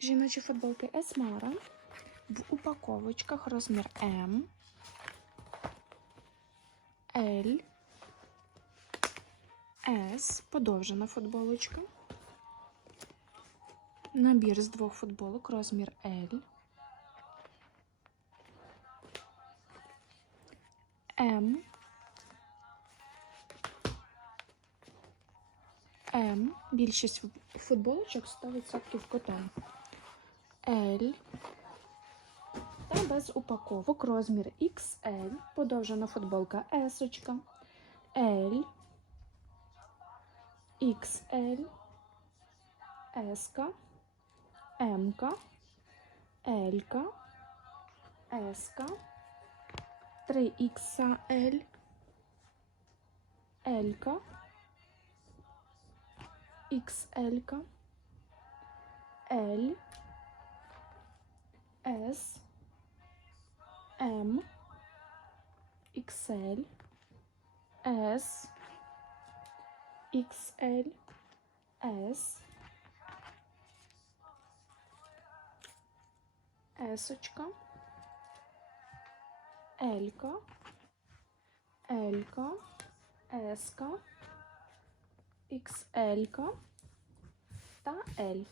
Жіночі футболки Есмара в упаковочках розмір М, L, S, подовжена футболочка. Набір з двох футболок, розмір L. М. М. Більшість фут- футболочок 100% котон. L. Та без упаковок розмір XL. Подовжена футболка S. L. XL. S. М. L. S. -ка. 3XL. L. XL. L. S. М. XL. S. XL. S. Есочка. Елька. Елька. Еска. XL та L.